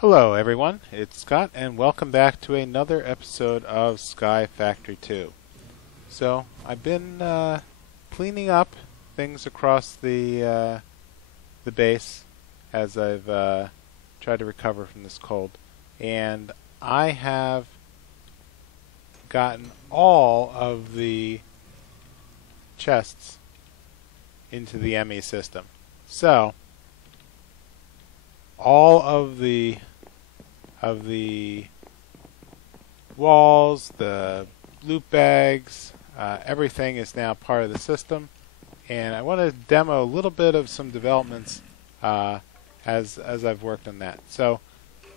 Hello everyone, it's Scott and welcome back to another episode of Sky Factory 2. So, I've been cleaning up things across the base as I've tried to recover from this cold, and I have gotten all of the chests into the ME system. So, all of the walls, the loot bags, everything is now part of the system, and I want to demo a little bit of some developments as I've worked on that. So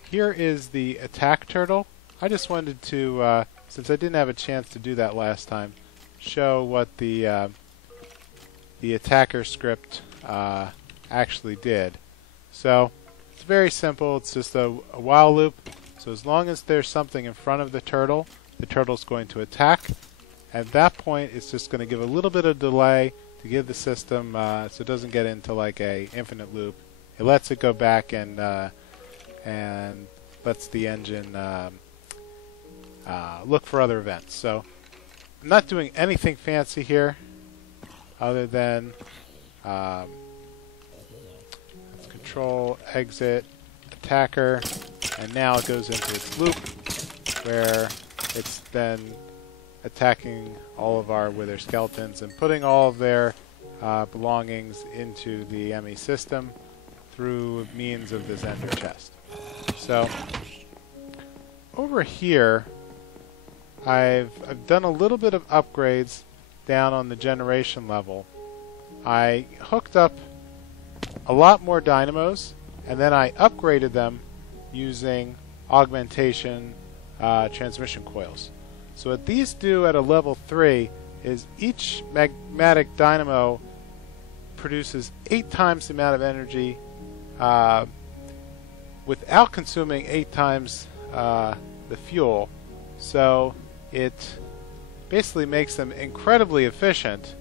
here is the attack turtle. I just wanted to, since I didn't have a chance to do that last time, show what the attacker script actually did. So it's very simple. It's just a while loop. So as long as there's something in front of the turtle's going to attack. At that point, it's just going to give a little bit of delay to give the system so it doesn't get into like a infinite loop. It lets it go back and lets the engine look for other events. So I'm not doing anything fancy here other than control, exit, attacker, and now it goes into its loop where it's then attacking all of our wither skeletons and putting all of their belongings into the ME system through means of this ender chest. So over here I've done a little bit of upgrades down on the generation level. I hooked up a lot more dynamos, and then I upgraded them using augmentation transmission coils. So what these do at a level 3 is each magmatic dynamo produces 8 times the amount of energy without consuming 8 times the fuel. So it basically makes them incredibly efficient,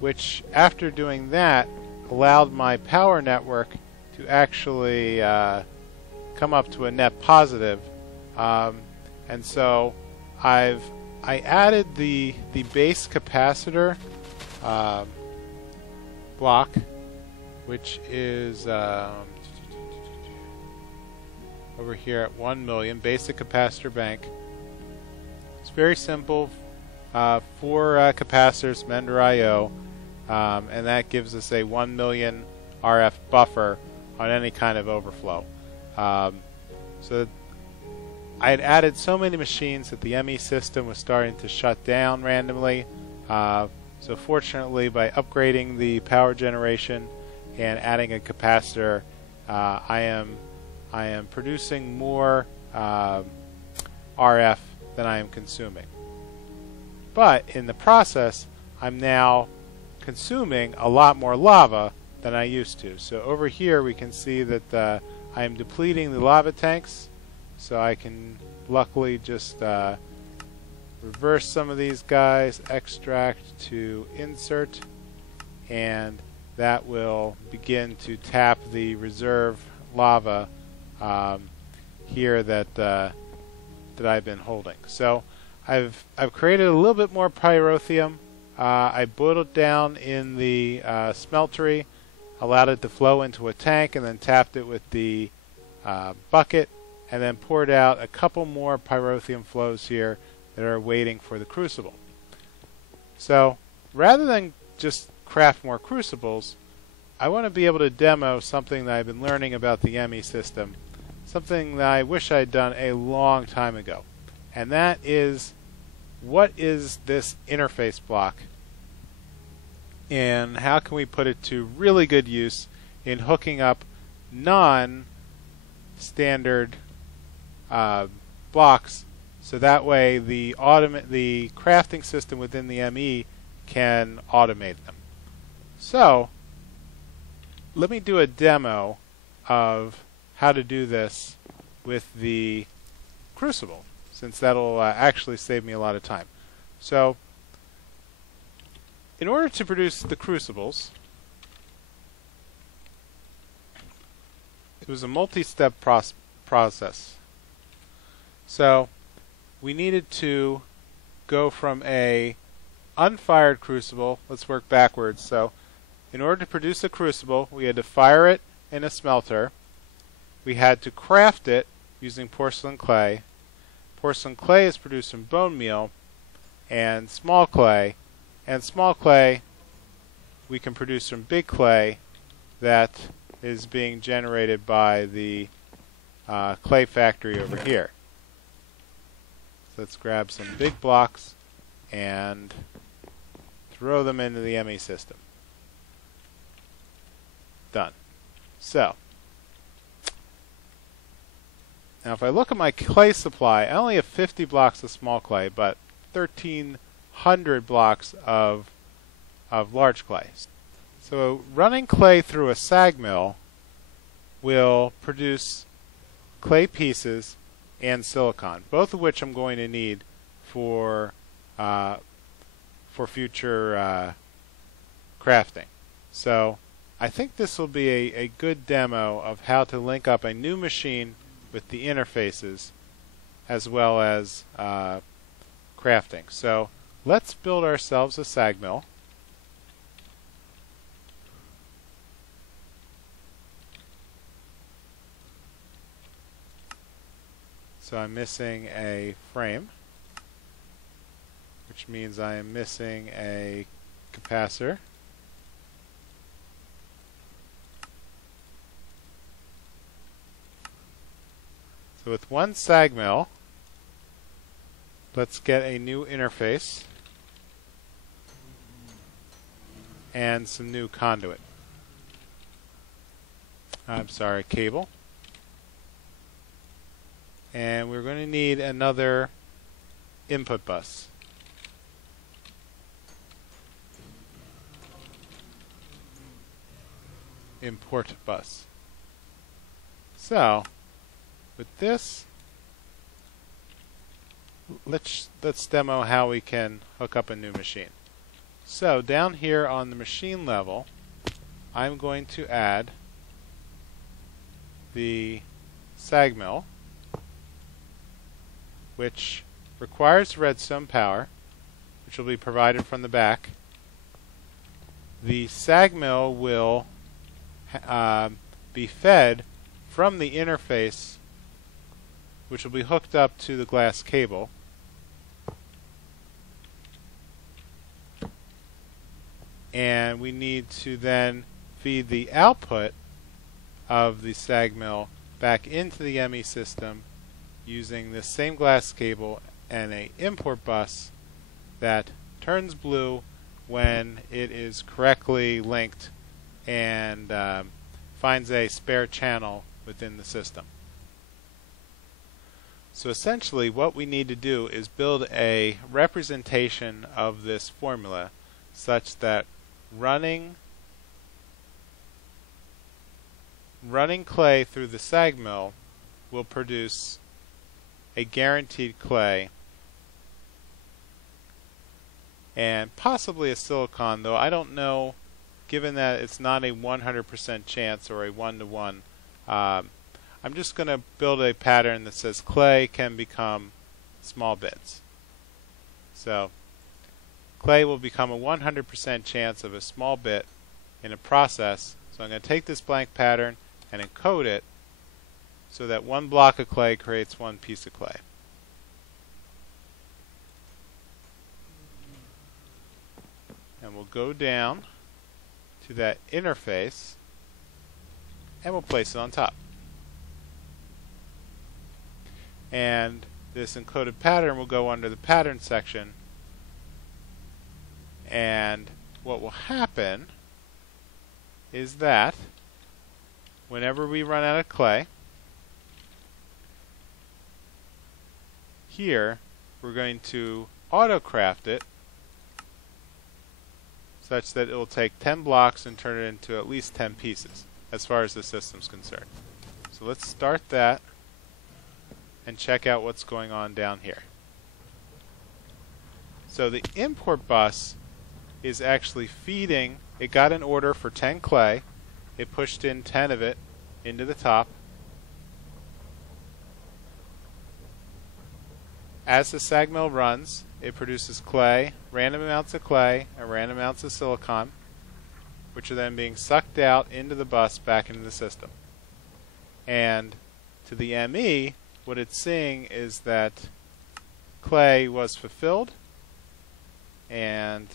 which after doing that allowed my power network to actually come up to a net positive. And so I added the base capacitor block, which is over here at 1 million, basic capacitor bank. It's very simple, 4 capacitors from Ender IO, and that gives us a 1 million RF buffer on any kind of overflow. So I had added so many machines that the ME system was starting to shut down randomly. So fortunately, by upgrading the power generation and adding a capacitor, I am producing more RF than I am consuming. But in the process, I'm now consuming a lot more lava than I used to. So over here we can see that I am depleting the lava tanks, so I can luckily just reverse some of these guys, extract to insert, and that will begin to tap the reserve lava here that I've been holding. So I've created a little bit more pyrotheum. I boiled it down in the smeltery, allowed it to flow into a tank, and then tapped it with the bucket, and then poured out a couple more pyrotheum flows here that are waiting for the crucible. So rather than just craft more crucibles, I want to be able to demo something that I've been learning about the ME system, something that I wish I'd done a long time ago, and that is, what is this interface block and how can we put it to really good use in hooking up non-standard blocks, so that way the crafting system within the ME can automate them. So let me do a demo of how to do this with the crucible, since that'll actually save me a lot of time. So in order to produce the crucibles, it was a multi-step process. So we needed to go from a unfired crucible. Let's work backwards. So in order to produce a crucible, we had to fire it in a smelter. We had to craft it using porcelain clay. Porcelain clay is produced from bone meal and small clay. And small clay we can produce from big clay that is being generated by the clay factory over here. So let's grab some big blocks and throw them into the ME system. Done. So now if I look at my clay supply, I only have 50 blocks of small clay, but 1,300 blocks of large clay. So running clay through a SAG mill will produce clay pieces and silicon, both of which I'm going to need for future crafting. So I think this will be a good demo of how to link up a new machine with the interfaces as well as crafting. So let's build ourselves a SAG mill. So I'm missing a frame, which means I am missing a capacitor. So with one SAG mill, let's get a new interface and some new conduit. I'm sorry, cable. And we're going to need another input bus. Import bus. So with this, let's demo how we can hook up a new machine. So down here on the machine level, I'm going to add the SAG mill, which requires redstone power, which will be provided from the back. The SAG mill will be fed from the interface, which will be hooked up to the glass cable. And we need to then feed the output of the SAG mill back into the ME system using this same glass cable and an import bus that turns blue when it is correctly linked and finds a spare channel within the system. So essentially what we need to do is build a representation of this formula such that running clay through the SAG mill will produce a guaranteed clay and possibly a silicon, though I don't know, given that it's not a 100% chance or a 1-to-1. I'm just going to build a pattern that says clay can become small bits. So clay will become a 100% chance of a small bit in a process. So I'm going to take this blank pattern and encode it so that one block of clay creates one piece of clay. And we'll go down to that interface and we'll place it on top. And this encoded pattern will go under the pattern section, and what will happen is that whenever we run out of clay, here we're going to auto-craft it such that it will take 10 blocks and turn it into at least 10 pieces as far as the system's concerned. So let's start that and check out what's going on down here. So the import bus is actually feeding, it got an order for 10 clay, it pushed in 10 of it into the top, as the SAG mill runs, it produces clay, random amounts of clay, and random amounts of silicon, which are then being sucked out into the bus back into the system. And to the ME, what it's seeing is that clay was fulfilled, and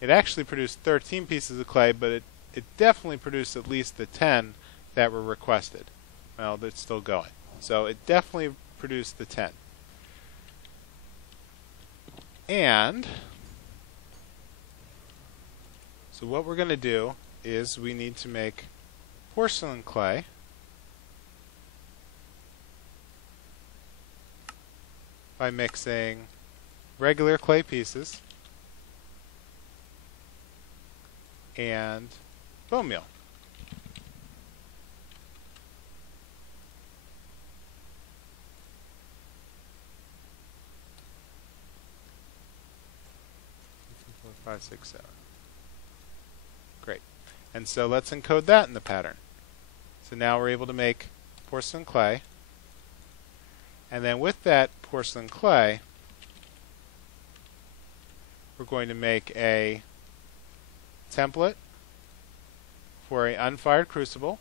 it actually produced 13 pieces of clay, but it definitely produced at least the 10 that were requested. Well, it's still going. So it definitely produced the 10. And so what we're going to do is we need to make porcelain clay by mixing regular clay pieces and bone meal. Five, six, seven. Great. And so let's encode that in the pattern. So now we're able to make porcelain clay. And then with that porcelain clay, we're going to make a template for an unfired crucible.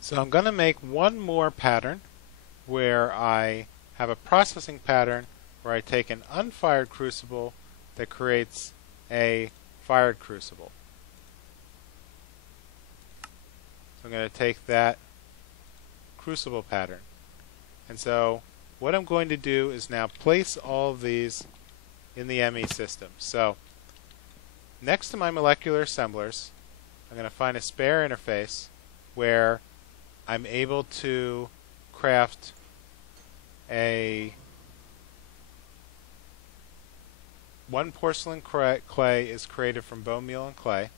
So I'm going to make one more pattern where I have a processing pattern where I take an unfired crucible that creates a fired crucible. So I'm going to take that crucible pattern. And so what I'm going to do is now place all of these in the ME system. So next to my molecular assemblers, I'm going to find a spare interface where I'm able to craft one porcelain clay is created from bone meal and clay.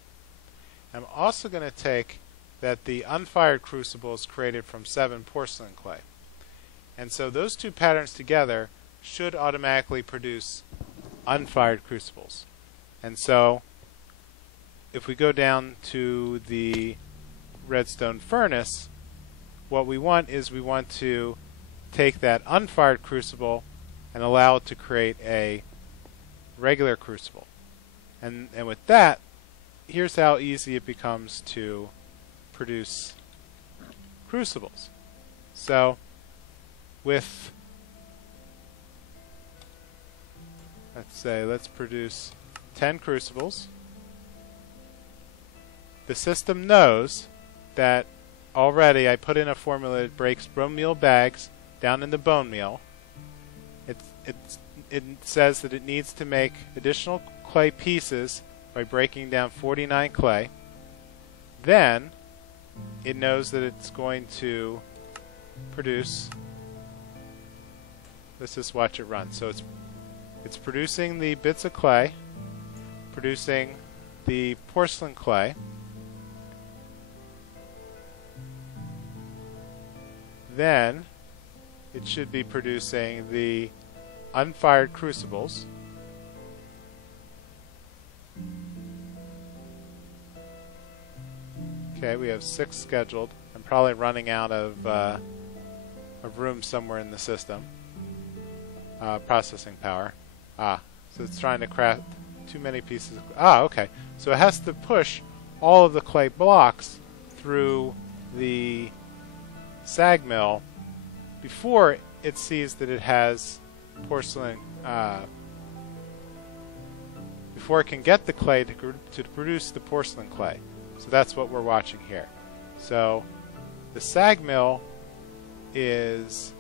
I'm also going to take that the unfired crucible is created from 7 porcelain clay. And so those two patterns together should automatically produce unfired crucibles. And so if we go down to the Redstone Furnace, what we want is we want to take that unfired crucible and allow it to create a regular crucible. And with that, here's how easy it becomes to produce crucibles. So with, let's produce 10 crucibles. The system knows that already I put in a formula that breaks bone meal bags down into bone meal. It says that it needs to make additional clay pieces by breaking down 49 clay. Then it knows that it's going to produce, let's just watch it run. So it's producing the bits of clay, producing the porcelain clay, then it should be producing the unfired crucibles. Okay, we have 6 scheduled. I'm probably running out of room somewhere in the system. Processing power. So it's trying to craft too many pieces. Okay. So it has to push all of the clay blocks through the SAG mill before it sees that it has porcelain, before it can get the clay to produce the porcelain clay. So that's what we're watching here. So the SAG mill is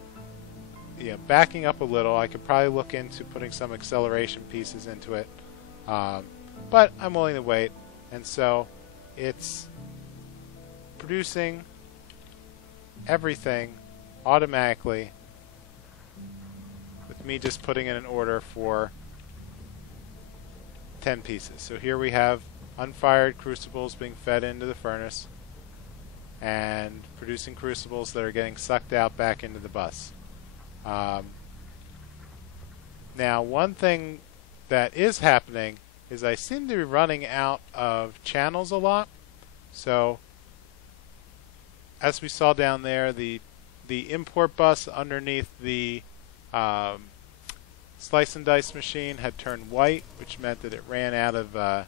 backing up a little. I could probably look into putting some acceleration pieces into it, but I'm willing to wait. And so it's producing everything automatically with me just putting in an order for 10 pieces. So here we have unfired crucibles being fed into the furnace and producing crucibles that are getting sucked out back into the bus. Now, one thing that is happening is I seem to be running out of channels a lot. So as we saw down there, the the import bus underneath the slice and dice machine had turned white, which meant that it ran out of the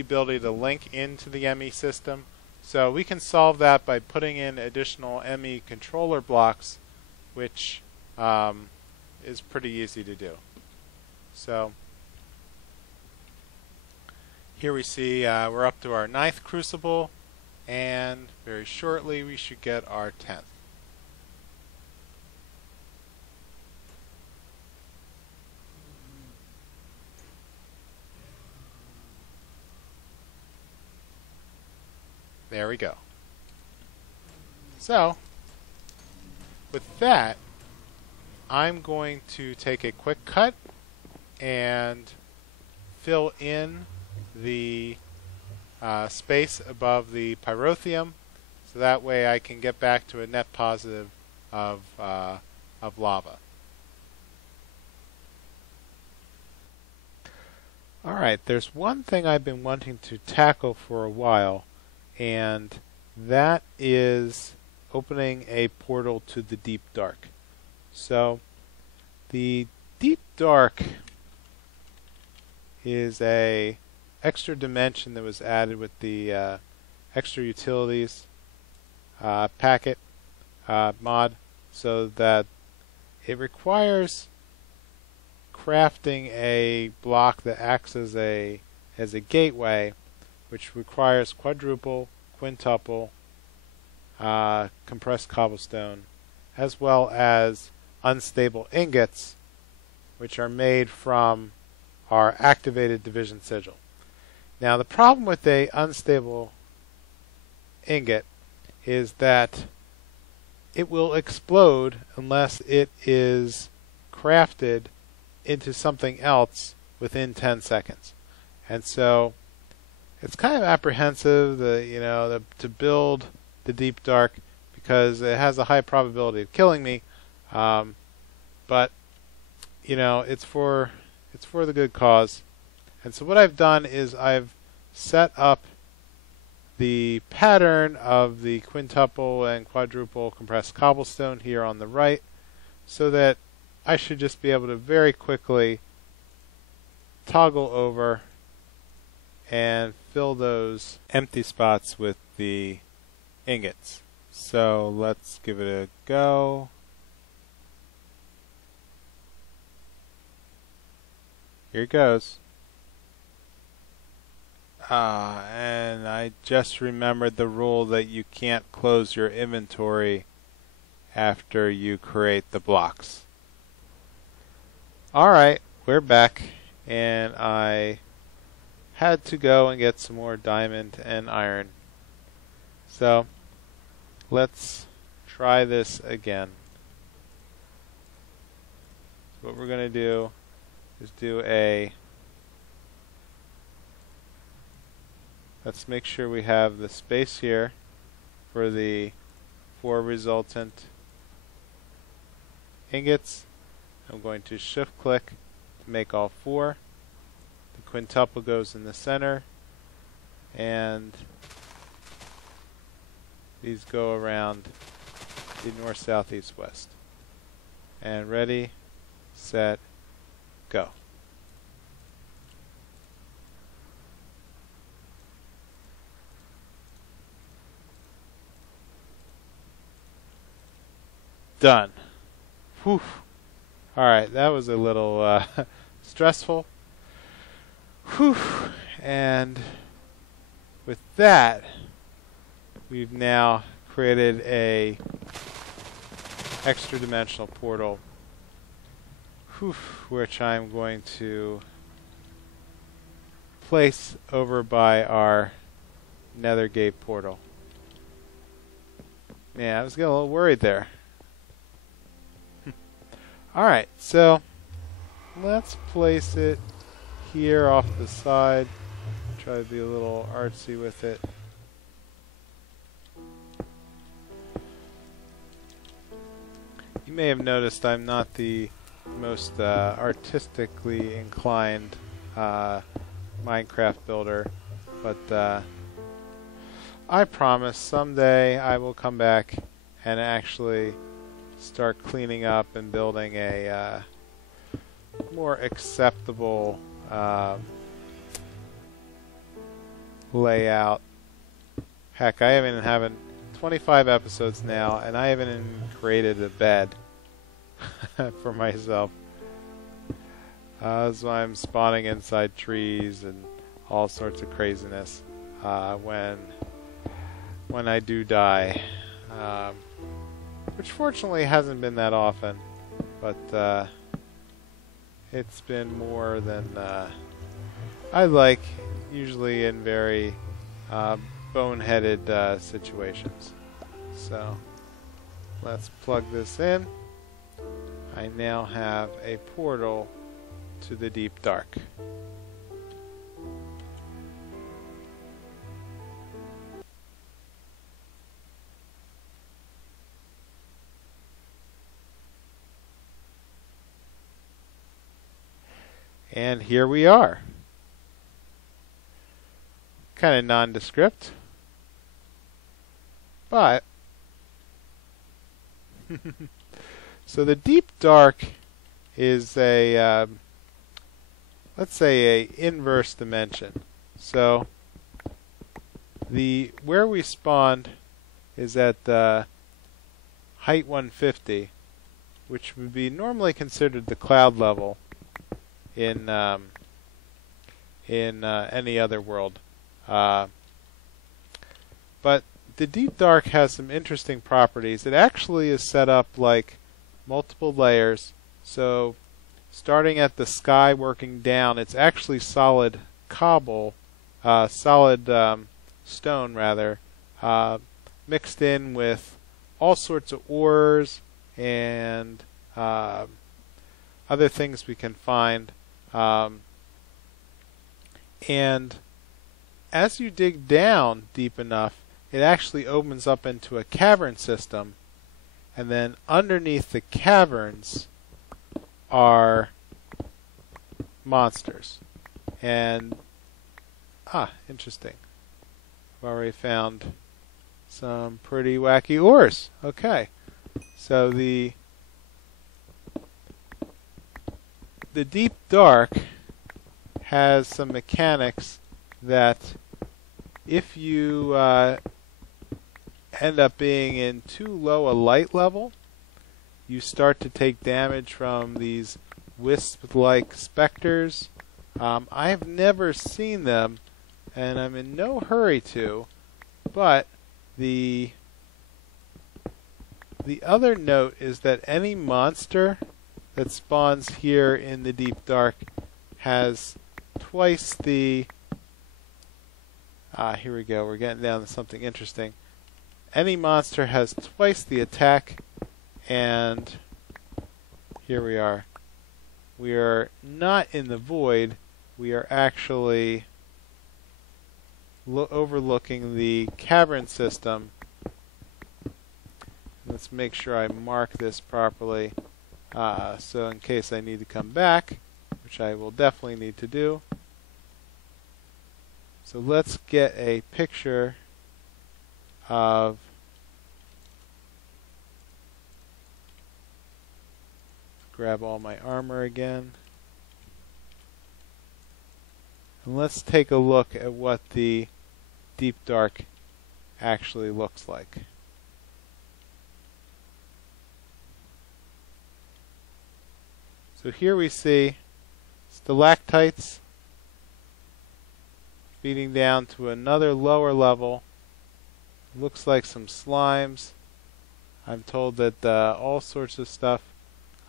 ability to link into the ME system. So we can solve that by putting in additional ME controller blocks, which is pretty easy to do. So here we see we're up to our 9th crucible, and very shortly we should get our 10th. There we go. So with that, I'm going to take a quick cut and fill in the space above the pyrotheum, so that way I can get back to a net positive of lava. Alright, there's one thing I've been wanting to tackle for a while, and that is opening a portal to the deep dark. So the deep dark is a extra dimension that was added with the extra utilities packet mod, so that it requires crafting a block that acts as a gateway, which requires quadruple, quintuple, compressed cobblestone, as well as unstable ingots, which are made from our activated division sigil. Now the problem with a unstable ingot is that it will explode unless it is crafted into something else within 10 seconds. And so it's kind of apprehensive to build the deep dark, because it has a high probability of killing me. But it's for the good cause. And so what I've done is I've set up the pattern of the quintuple and quadruple compressed cobblestone here on the right, so that I should just be able to very quickly toggle over and fill those empty spots with the ingots. So let's give it a go. Here it goes. And I just remembered the rule that you can't close your inventory after you create the blocks. Alright, we're back, and I had to go and get some more diamond and iron. So let's try this again. So what we're going to do is let's make sure we have the space here for the 4 resultant ingots. I'm going to shift click to make all 4. The quintuple goes in the center, and these go around the north, south, east, west. And ready, set, go. Done. Whew. Alright, that was a little stressful. Whew. And with that, we've now created a extra dimensional portal, which I'm going to place over by our nether gate portal. Yeah, I was getting a little worried there. Alright, so let's place it here off the side. Try to be a little artsy with it. You may have noticed I'm not the most artistically inclined Minecraft builder, but I promise someday I will come back and actually start cleaning up and building a more acceptable layout. Heck, I haven't 25 episodes now, and I haven't even created a bed for myself. So I'm spawning inside trees and all sorts of craziness when I do die, which fortunately hasn't been that often, but it's been more than I like, usually in very boneheaded situations. So let's plug this in. I now have a portal to the deep dark. And here we are. Kind of nondescript, but so the deep dark is a let's say a inverse dimension. So where we spawned is at height 150, which would be normally considered the cloud level in any other world. But the deep dark has some interesting properties. It actually is set up like multiple layers. So starting at the sky working down, it's actually solid cobble, solid stone rather, mixed in with all sorts of ores and other things we can find. And as you dig down deep enough, it actually opens up into a cavern system, and then underneath the caverns are monsters. And interesting. I've already found some pretty wacky ores. Okay, so the deep dark has some mechanics that if you end up being in too low a light level, you start to take damage from these wisp-like specters. I have never seen them, and I'm in no hurry to, but the other note is that any monster that spawns here in the deep dark has twice the here we go, we're getting down to something interesting. Any monster has twice the attack, and here we are. We are not in the void, we are actually overlooking the cavern system. Let's make sure I mark this properly, so in case I need to come back, which I will definitely need to do. So let's get a picture of grab all my armor again. And let's take a look at what the deep dark actually looks like. So here we see stalactites feeding down to another lower level. Looks like some slimes. I'm told that all sorts of stuff.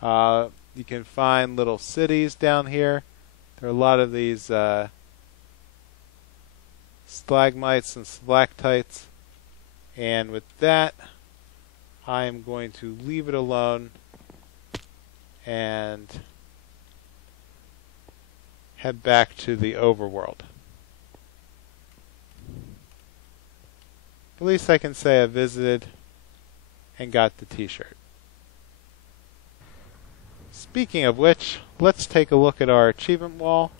You can find little cities down here. There are a lot of these stalagmites and stalactites. And with that, I am going to leave it alone and head back to the overworld. At least I can say I visited and got the t-shirt. Speaking of which, let's take a look at our achievement wall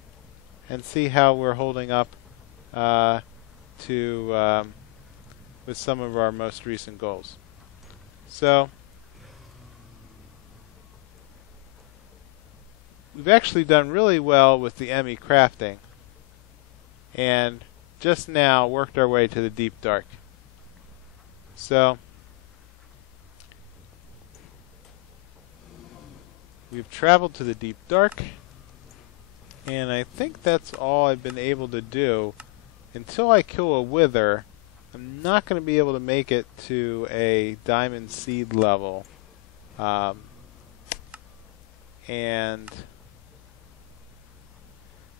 and see how we're holding up with some of our most recent goals. So we've actually done really well with the ME crafting, and just now worked our way to the deep dark. So we've traveled to the deep dark, and I think that's all I've been able to do. Until I kill a wither, I'm not going to be able to make it to a diamond seed level. And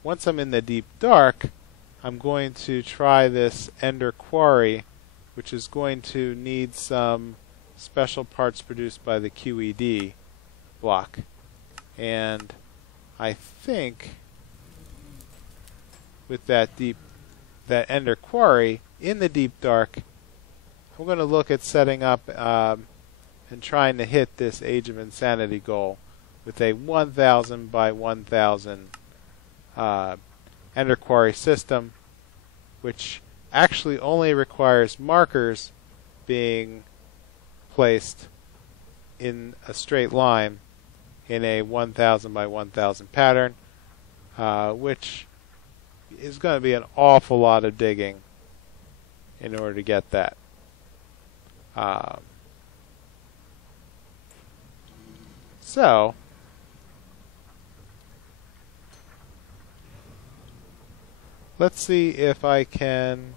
once I'm in the deep dark, I'm going to try this ender quarry, which is going to need some special parts produced by the QED block. And I think with that ender quarry in the deep dark, I'm going to look at setting up and trying to hit this Age of Insanity goal with a 1000 by 1000 ender quarry system, which actually only requires markers being placed in a straight line in a 1000 by 1000 pattern, which is going to be an awful lot of digging in order to get that. So let's see if I can.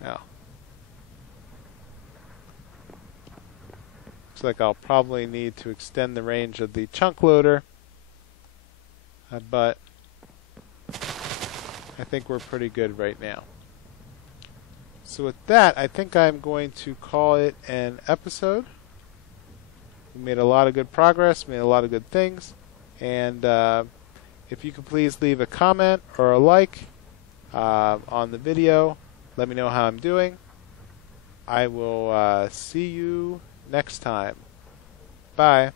Now, looks like I'll probably need to extend the range of the chunk loader, but I think we're pretty good right now. So with that, I think I'm going to call it an episode. We made a lot of good progress, made a lot of good things, and if you could please leave a comment or a like on the video, let me know how I'm doing. I will see you next time. Bye.